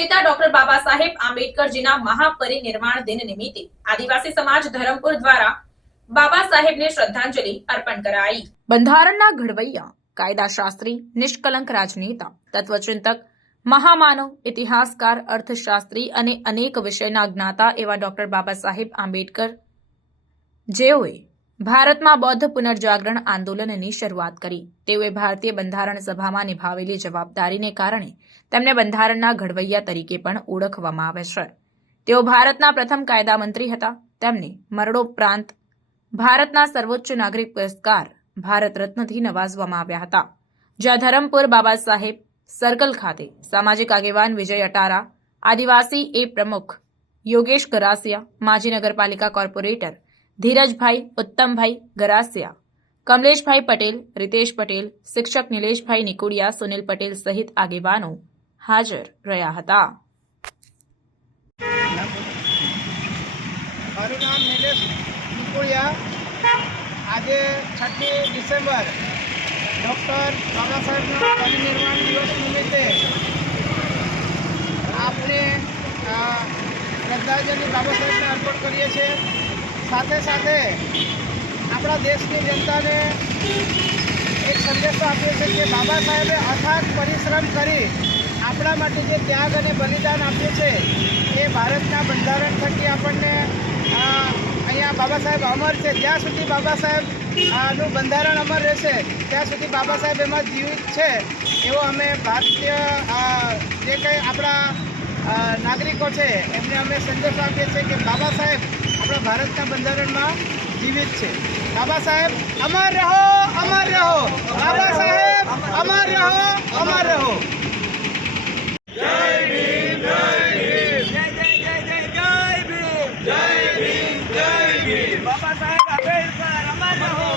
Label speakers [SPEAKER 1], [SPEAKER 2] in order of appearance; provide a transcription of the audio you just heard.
[SPEAKER 1] નેતા ડોક્ટર બાબા સાહેબ આંબેડકરજીના મહાપરિનિર્વાણ દિન નિમિત્તે. આદિવાસી સમાજ ધરમપુર દ્વારા બાબા સાહેબને શ્રદ્ધાંજલિ અર્પણ કરાઈ. બંધારણના ઘડવૈયા, કાયદાશાસ્ત્રી, નિષ્કલંક રાજનેતા, તત્વચિંતક, મહામાનવ, ઇતિહાસકાર, અર્થશાસ્ત્રી અને અનેક વિષયના જ્ઞાતા એવા ડોક્ટર બાબા સાહેબ આંબેડકર જેઓએ ભારતમાં બૌદ્ધ પુનર્જાગરણ આંદોલનની શરૂઆત કરી. તેઓએ ભારતીય બંધારણ સભામાં નિભાવેલી જવાબદારીને કારણે તેમને બંધારણના ઘડવૈયા તરીકે પણ ઓળખવામાં આવે છે. તેઓ ભારતના પ્રથમ કાયદા મંત્રી હતા. તેમને મરણોપરાંત ભારતના સર્વોચ્ચ નાગરિક પુરસ્કાર, ભારત રત્નથી નવાજવામાં આવ્યા હતા. જ્યાં ધરમપુર બાબા સાહેબ, સર્કલ ખાતે સામાજિક આગેવાન વિજય અટારા, આદિવાસી એ પ્રમુખ યોગેશ ગરાસિયા, માજી નગરપાલિકા કોર્પોરેટર ધીરજભાઈ, ઉત્તમભાઈ ગરાસિયા, કમલેશભાઈ પટેલ, રિતેશ પટેલ, શિક્ષક નિલેશભાઈ નિકુડિયા, સુનિલ પટેલ સહિત આગેવાનો હાજર રહ્યા હતા.
[SPEAKER 2] મારું નામ નિલેશ નિકુળિયા આજે છઠ્ઠી ડિસેમ્બર ડૉક્ટર બાબા સાહેબના પરિનિર્વાણ દિવસ નિમિત્તે આપણે શ્રદ્ધાંજલિ બાબા સાહેબને અર્પણ કરીએ છીએ. સાથે સાથે આપણા દેશની જનતાને એક સંદેશો આપ્યો છે કે બાબા સાહેબે અથાગ પરિશ્રમ કરી આપણા માટે જે ત્યાગ અને બલિદાન આપ્યું છે, એ ભારતના બંધારણ થકી આપણને અહીંયા બાબા સાહેબ અમર છે. જ્યાં સુધી બાબા સાહેબનું બંધારણ અમર રહેશે, ત્યાં સુધી બાબા સાહેબ એમાં જીવિત છે, એવો અમે ભારતીય જે કંઈ આપણા નાગરિકો છે, એમને અમે સંદેશો આપીએ છીએ કે બાબા સાહેબ આપણા ભારતના બંધારણમાં જીવિત છે. બાબા સાહેબ અમર રહો અમર રહો. બાબા સાહેબ અમર રહો અમર રહો. બાબા સાહેબ અમર રહો.